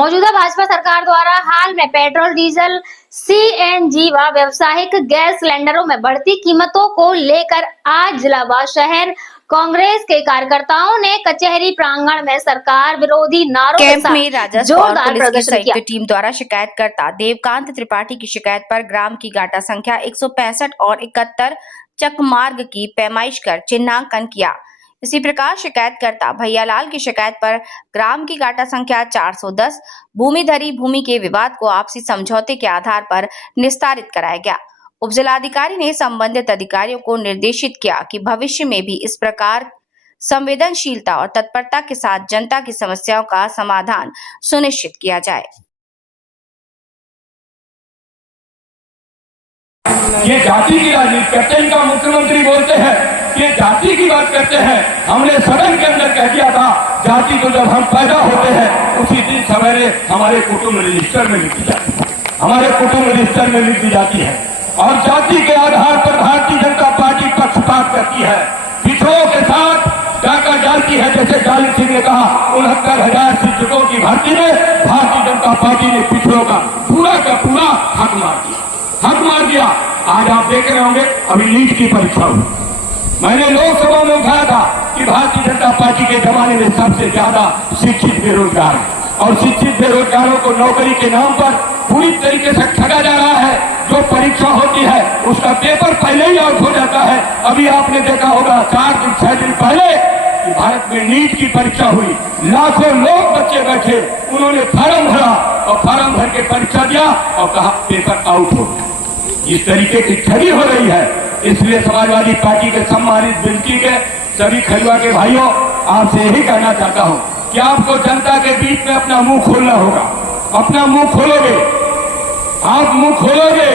मौजूदा भाजपा सरकार द्वारा हाल में पेट्रोल, डीजल, सीएनजी व व्यावसायिक गैस सिलेंडरों में बढ़ती कीमतों को लेकर आज जिला व शहर कांग्रेस के कार्यकर्ताओं ने कचहरी प्रांगण में सरकार विरोधी नारों के साथ जोरदार प्रदर्शन किया। टीम द्वारा शिकायतकर्ता देवकांत त्रिपाठी की शिकायत पर ग्राम की गाटा संख्या 165 और 71 चकमार्ग की पैमाइश कर चिन्हांकन किया। इसी प्रकार शिकायतकर्ता भैयालाल की शिकायत पर ग्राम की गाटा संख्या 410 भूमिधरी भूमि के विवाद को आपसी समझौते के आधार पर निस्तारित कराया गया। उपजिलाधिकारी ने संबंधित अधिकारियों को निर्देशित किया कि भविष्य में भी इस प्रकार संवेदनशीलता और तत्परता के साथ जनता की समस्याओं का समाधान सुनिश्चित किया जाए। ये जाति की राजनीति करते हैं, इनका मुख्यमंत्री बोलते हैं कि जाति की बात करते हैं। हमने सदन के अंदर कह दिया था जाति को जब हम पैदा होते हैं उसी दिन सवेरे हमारे कुटुंब रजिस्टर में लिखी जाती है, हमारे कुटुंब रजिस्टर में लिख दी जाती है और जाति के आधार पर भारतीय जनता पार्टी पक्षपात करती है, पिछड़ों के साथ डाका डालती है। जैसे जालिम सिंह ने कहा 69,000 शिक्षकों की भर्ती में भारतीय जनता पार्टी ने पिछड़ों का पूरा हक मार दिया। आज आप देख रहे होंगे अभी नीट की परीक्षा हुई, मैंने लोकसभा में उठाया था कि भारतीय जनता पार्टी के जमाने में सबसे ज्यादा शिक्षित बेरोजगार है और शिक्षित बेरोजगारों को नौकरी के नाम पर पूरी तरीके से ठगा जा रहा है। जो परीक्षा होती है उसका पेपर पहले ही आउट हो जाता है। अभी आपने देखा होगा 6 दिन पहले कि भारत में नीट की परीक्षा हुई, लाखों लोग बच्चे बैठे, उन्होंने फार्म भरा और फार्म भर के परीक्षा दिया और कहा पेपर आउट हो गया। इस तरीके की ठगी हो रही है। इसलिए समाजवादी पार्टी के सम्मानित बिल्की के सभी खलुआ के भाइयों आपसे यही कहना चाहता हूं कि आपको जनता के बीच में अपना मुंह खोलना होगा। अपना मुंह खोलोगे, आप मुंह खोलोगे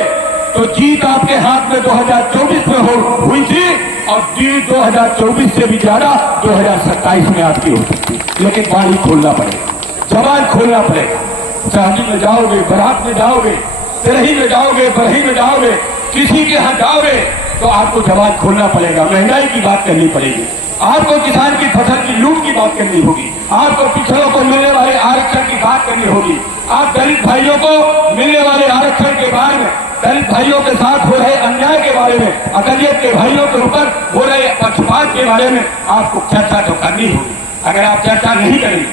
तो जीत आपके हाथ में 2024 में हुई थी और जीत 2024 से भी ज्यादा 2027 में आपकी हो सकती है। लेकिन बाणी खोलना पड़ेगा, जबान खोलना पड़ेगा। शादी में जाओगे, बारात में जाओगे, तिरही में जाओगे, बरही में जाओगे, किसी के यहाँ जाओगे तो आपको जबान खोलना पड़ेगा। महंगाई की बात करनी पड़ेगी, आपको किसान की फसल की लूट की बात करनी होगी, आपको पिछड़ों को मिलने वाले आरक्षण की बात करनी होगी, आप दलित भाइयों को मिलने वाले आरक्षण के बारे में, दलित भाइयों के साथ हो रहे अन्याय के बारे में, अकलियत के भाइयों के ऊपर हो रहे पक्षपात के बारे में आपको चर्चा तो करनी होगी। अगर आप चर्चा नहीं करेंगे,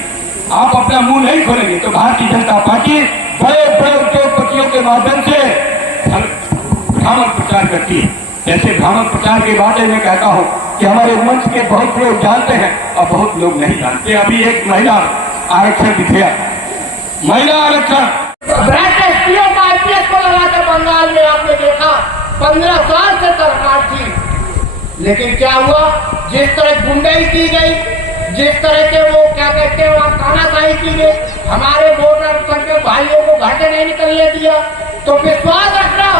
आप अपना मुंह नहीं खोलेंगे तो भारतीय जनता पार्टी बड़े बड़े उद्योगपतियों के माध्यम से भ्रामक प्रचार करती है। जैसे भ्रामक प्रचार के बारे में कहता हूं कि हमारे मंच के बहुत लोग जानते हैं और बहुत लोग नहीं जानते। अभी एक महिला आरक्षण दिखाया, महिला आरक्षण एसपीओ का आईपीएस को लगाकर बंगाल में आपने देखा 15 साल से सरकार थी, लेकिन क्या हुआ? जिस तरह गुंडाई की गई, जिस तरह के वो क्या कहते हैं वहां तानाशाही की गई, हमारे वोटर के भाइयों को घर से नहीं निकलने दिया। तो विश्वास रखना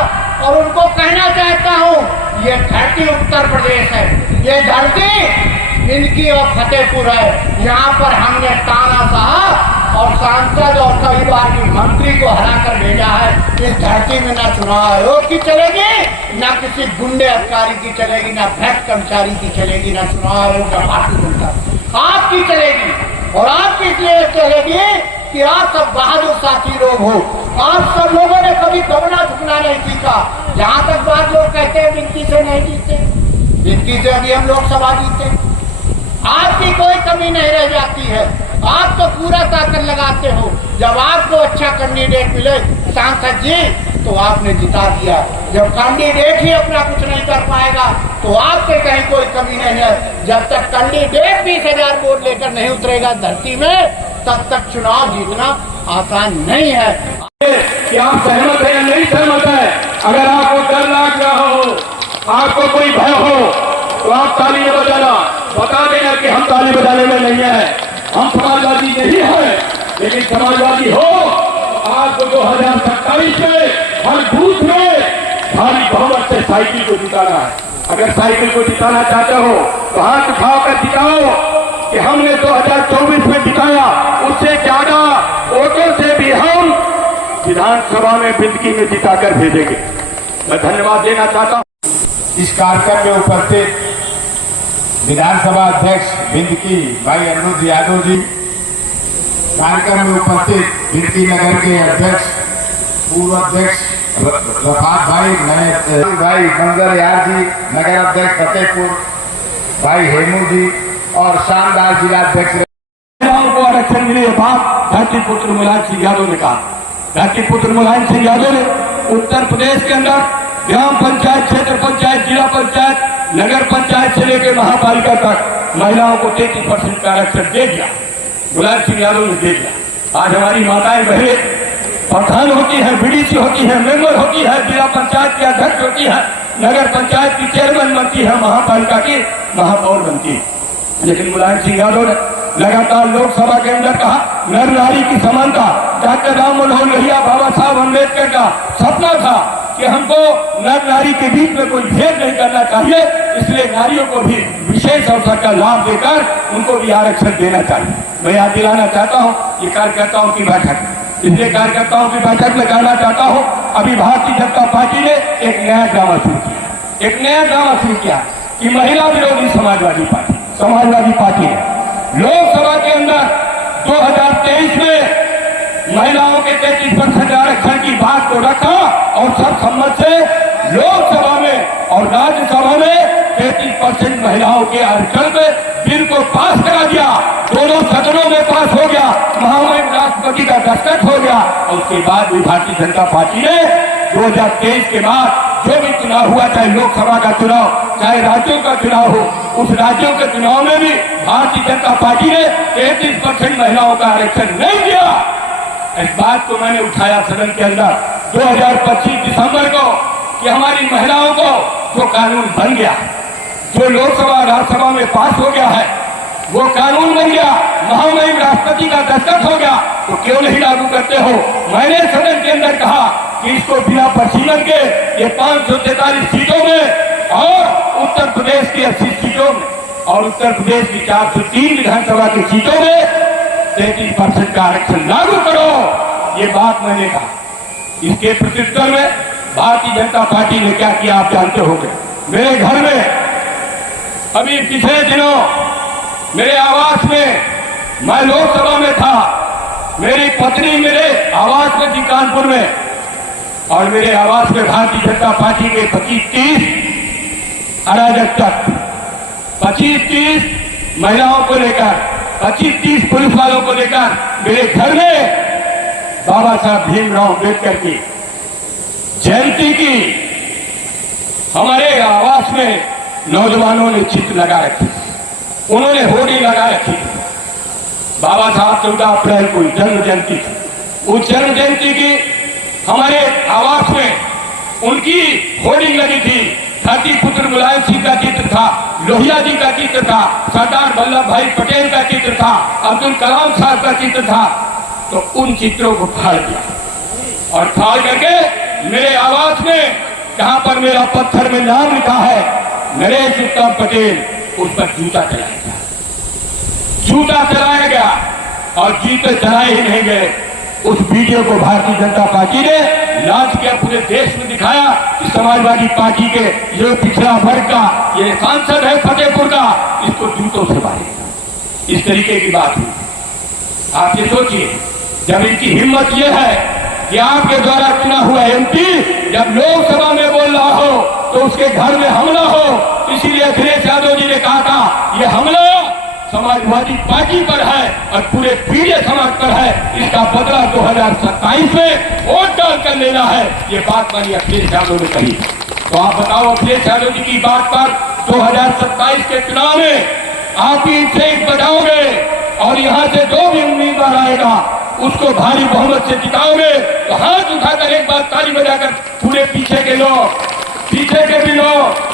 और उनको कहना चाहता हूँ ये धरती उत्तर प्रदेश है, ये धरती इनकी और फतेहपुर है। यहाँ पर हमने तानाशाह और सांसद और कई बार की मंत्री को हरा कर भेजा है। इस धरती में न चुनाव आयोग की चलेगी, न किसी गुंडे अधिकारी की चलेगी, न भ्रष्ट कर्मचारी की चलेगी, न चुनाव आयोग का भारतीय जनता आपकी चलेगी। और आपकी इसलिए चलेगी कि आप सब बहादुर साथी लोग हो। आप सब लोगों ने कभी दबना झुकना नहीं सीखा। जहाँ तक बात लोग कहते हैं विनती से नहीं जीते, विनती से अभी हम लोकसभा जीते। आपकी कोई कमी नहीं रह जाती है, आप तो पूरा ताकत लगाते हो। जब आपको अच्छा कैंडिडेट मिले सांसद जी तो आपने जिता दिया। जब कैंडिडेट ही अपना कुछ नहीं कर पाएगा तो आपके कहीं कोई कमी नहीं है। जब तक कैंडिडेट 20,000 वोट लेकर नहीं उतरेगा धरती में तब तक चुनाव जीतना आसान नहीं है। कि आप सहमत है या नहीं सहमत है? अगर आपको डर लग रहा हो, आपको कोई भय हो तो आप ताली में बजाना, बता देना कि हम ताली बजाने में नहीं है, हम समाजवादी नहीं है। लेकिन समाजवादी हो आपको 2027 में हर बूथ में भारी बहुमत से साइकिल को जिताना है। अगर साइकिल को जिताना चाहते हो तो हाथ उठाकर जिताओ कि हमने 2024 में जिताया, उससे ज्यादा वोटों से भी हम विधानसभा में बिंदकी में जिताकर भेजेंगे। मैं धन्यवाद देना चाहता हूं। इस कार्यक्रम में उपस्थित विधानसभा अध्यक्ष बिंदकी भाई अनिरुद्ध यादव जी, कार्यक्रम में उपस्थित कीर्ति नगर के अध्यक्ष पूर्व अध्यक्ष रफात भाई, नए भाई मंगर यार जी, नगर अध्यक्ष फतेहपुर भाई हेमू जी और शानदार जिलाध्यक्ष महिलाओं को आरक्षण मिले, ये बात धरती पुत्र मुलायम सिंह यादव ने कहा। धरती पुत्र मुलायम सिंह यादव ने उत्तर प्रदेश के अंदर ग्राम पंचायत, क्षेत्र पंचायत, जिला पंचायत, नगर पंचायत से लेकर महापालिका तक महिलाओं को 33% का आरक्षण दे दिया। मुलायम सिंह यादव ने दे दिया। आज हमारी माताएं बहनें प्रधान होती है, बीडीसी होती है, मेंबर होती है, जिला पंचायत की अध्यक्ष होती है, नगर पंचायत की चेयरमैन बनती है, महापालिका की महापौर बनती है। लेकिन मुलायम सिंह यादव ने लगातार लोकसभा के अंदर कहा नर नारी की समानता। डॉक्टर राम मनोहर लोहिया, बाबा साहब अम्बेडकर का सपना था कि हमको नर नारी के बीच में कोई भेद नहीं करना चाहिए, इसलिए नारियों को भी विशेष अवसर का लाभ देकर उनको भी आरक्षण देना चाहिए। मैं याद दिलाना चाहता हूँ, ये कार्यकर्ताओं की बैठक, इसलिए कार्यकर्ताओं की बैठक में कहना चाहता हूँ, अभी भारतीय जनता पार्टी ने एक नया ड्रामा शुरू किया, एक नया ड्रामा शुरू किया कि महिला विरोधी समाजवादी पार्टी ने लोकसभा के अंदर 2023 में महिलाओं के 33% आरक्षण की बात को रखा और सर्वसम्मत से लोकसभा में और राज्यसभा में 33% महिलाओं के आरक्षण पे बिल को पास करा दिया। दोनों सदनों में पास हो गया, महामहिम राष्ट्रपति का दस्तखत हो गया। और उसके बाद भी भारतीय जनता पार्टी ने 2023 के बाद जो भी चुनाव हुआ, चाहे लोकसभा का चुनाव, चाहे राज्यों का चुनाव हो, उस राज्यों के चुनाव में भी भारतीय जनता पार्टी ने 33% महिलाओं का आरक्षण नहीं दिया। इस बात को मैंने उठाया सदन के अंदर 2025 दिसंबर को कि हमारी महिलाओं को जो कानून बन गया, जो लोकसभा राज्यसभा में पास हो गया है, वो कानून बन गया, महामहिम राष्ट्रपति का दस्तखत हो गया, तो क्यों नहीं लागू करते हो। मैंने सदन के अंदर कहा कि इसको बिना प्रशीलन के ये 543 सीटों में और उत्तर प्रदेश की 80 सीटों में और उत्तर प्रदेश की 403 विधानसभा की सीटों में 33% का आरक्षण लागू करो, ये बात मैंने कहा। इसके प्रत्युत्तर में भारतीय जनता पार्टी ने क्या किया आप जानते होंगे। मेरे घर में अभी पिछले दिनों मेरे आवास में, मैं लोकसभा में था, मेरी पत्नी मेरे आवास में थी कानपुर में, और मेरे आवास में भारतीय जनता पार्टी के 25-30 अराजक तत्व, 25-30 महिलाओं को लेकर, 25-30 पुलिस वालों को लेकर मेरे घर में बाबा साहब भीमराव अम्बेडकर की जयंती की हमारे आवास में नौजवानों ने चित्र लगा रखी, उन्होंने होर्डिंग लगा रखी। बाबा साहब 14 अप्रैल को जन्म जयंती थी, उस जन्म जयंती की हमारे आवास में उनकी होर्डिंग लगी थी। धरती पुत्र मुलायम सिंह का चित्र था, लोहिया जी का चित्र था, सरदार वल्लभ भाई पटेल का चित्र था, अब्दुल कलाम साहब का चित्र था। तो उन चित्रों को फाड़ दिया और फाड़ करके मेरे आवास में, जहां पर मेरा पत्थर में नाम लिखा है नरेश उत्तम पटेल, उस पर जूता चलाया गया, जूता चलाया गया और जूते चलाए ही नहीं गए। उस वीडियो को भारतीय जनता पार्टी ने लॉन्च किया, पूरे देश में दिखाया कि समाजवादी पार्टी के ये पिछड़ा वर्ग का ये सांसद है फतेहपुर का, इसको जूतों से मारेगा। इस तरीके की बात हुई। आप ये सोचिए, जब इनकी हिम्मत ये है कि आपके द्वारा चुना हुआ एमपी जब लोकसभा में बोल रहा हो तो उसके घर में हमला हो, इसीलिए अखिलेश यादव जी ने कहा था ये हमला समाजवादी पार्टी पर है और पूरे पीड़ित समाज पर है, इसका बदला 2027 में वोट डालकर लेना है। ये बात मानी अखिलेश यादव ने कही। तो आप बताओ, अखिलेश यादव जी की बात पर 2027 के चुनाव में आप ही सीट बचाओगे और यहाँ से जो भी उम्मीदवार आएगा उसको भारी बहुमत से जिताओगे, तो हाथ उठाकर एक बार ताली बजाकर पूरे पीछे के लोग, पीछे के भी लोग